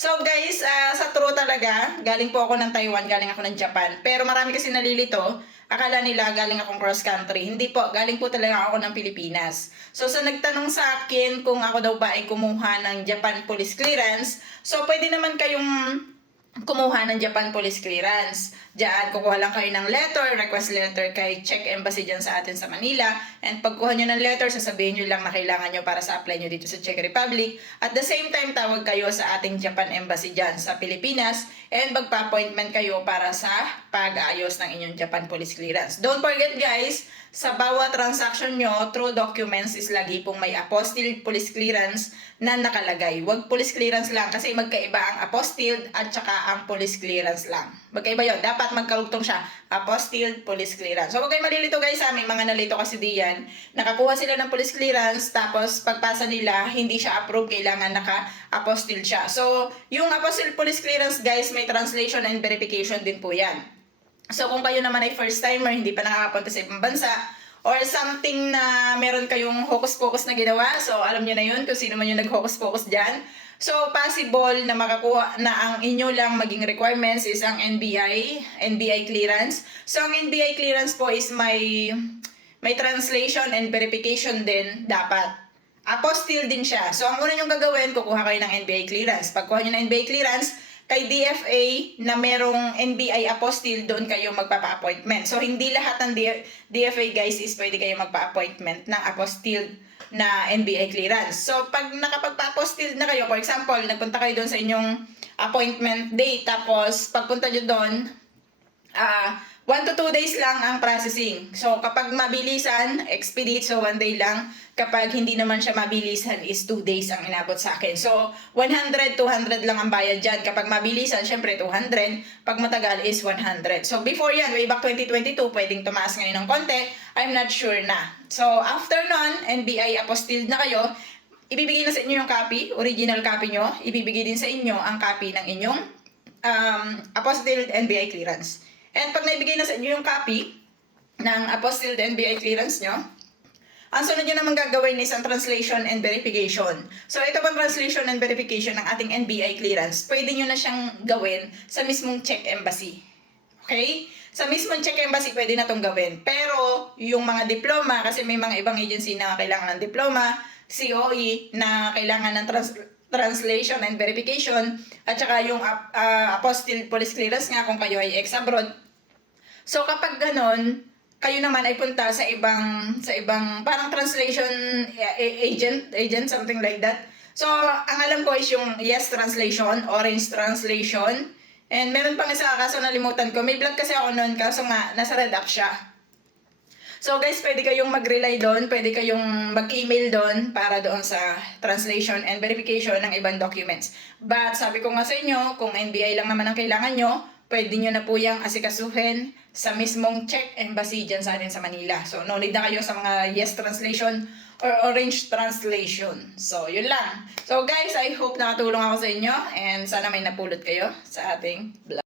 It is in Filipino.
So guys, sa true talaga, galing po ako ng Taiwan, galing ako ng Japan. Pero marami kasi nalilito, akala nila galing akong cross country. Hindi po, galing po talaga ako ng Pilipinas. So sa nagtanong sa akin kung ako daw ba ay kumuha ng Japan Police Clearance, so pwede naman kayong kumuha ng Japan Police Clearance. Diyan, kukuha lang kayo ng letter, request letter kay Czech Embassy dyan sa atin sa Manila. And pagkuha nyo ng letter, sasabihin nyo lang na kailangan nyo para sa apply nyo dito sa Czech Republic. At the same time, tawag kayo sa ating Japan Embassy dyan sa Pilipinas. And magpa-appointment kayo para sa pag-aayos ng inyong Japan Police Clearance. Don't forget guys, sa bawat transaction nyo, through documents is lagi pong may apostilled police clearance na nakalagay. Huwag police clearance lang kasi magkaiba ang apostilled at saka ang police clearance lang. Magkaiba yun. Dapat magkarugtong siya. Apostilled police clearance. So huwag kayo malilito guys sa aming mga nalito kasi diyan. Nakakuha sila ng police clearance tapos pagpasa nila hindi siya approved. Kailangan naka-apostilled siya. So yung apostilled police clearance guys may translation and verification din po yan. So kung kayo naman ay first timer, hindi pa nakakapunta sa ibang bansa, or something na meron kayong hocus-pocus na ginawa, so alam niyo na yun kung sino man yung nag-hocus-pocus dyan. So possible na makakuha na ang inyo lang maging requirements is ang NBI clearance. So ang NBI clearance po is may translation and verification din dapat. Apostille din siya. So ang una nyo gagawin, kukuha kayo ng NBI clearance. Pagkuha nyo ng NBI clearance, kay DFA na merong NBI apostille, doon kayo magpapa-appointment. So, hindi lahat ng DFA guys is pwede kayo magpa-appointment ng apostille na NBI clearance. So, pag nakapagpa-apostille na kayo, for example, nagpunta kayo doon sa inyong appointment date, tapos pagpunta nyo doon, 1 to 2 days lang ang processing. So, kapag mabilisan, expedite, so 1 day lang. Kapag hindi naman siya mabilisan, is 2 days ang inabot sa akin. So, 100, 200 lang ang bayad dyan. Kapag mabilisan, syempre 200. Pag matagal is 100. So, before yan, way back 2022, pwedeng tumaas ngayon ng konti. I'm not sure na. So, after nun, NBI apostilled na kayo, ibibigay na sa inyo yung copy, original copy nyo. Ibibigay din sa inyo ang copy ng inyong apostilled NBI clearance. And pag naibigay na sa inyo yung copy ng apostilled NBI clearance nyo, ang sunod nyo naman gagawin is ang translation and verification. So ito pang translation and verification ng ating NBI clearance, pwede nyo na siyang gawin sa mismong Czech Embassy. Okay? Sa mismong Czech Embassy, pwede na itong gawin. Pero yung mga diploma, kasi may mga ibang agency na kailangan ng diploma, COE na kailangan ng translation and verification, at saka yung apostilled police clearance nga kung kayo ay ex-abroad. So kapag ganon, kayo naman ay punta sa ibang parang translation agent, something like that. So ang alam ko is yung Yes Translation, Orange Translation, and meron pang isa kaso nalimutan ko. May vlog kasi ako noon kaso nga nasa Red App siya. So guys, pwede kayong mag-rely doon, pwede kayong mag-email doon para doon sa translation and verification ng ibang documents. But sabi ko nga sa inyo, kung NBI lang naman ang kailangan nyo, pwede nyo na po yung asikasuhin sa mismong Czech Embassy dyan sa atin sa Manila. So no need na kayo sa mga Yes Translation or Orange Translation. So yun lang. So guys, I hope nakatulong ako sa inyo and sana may napulot kayo sa ating vlog.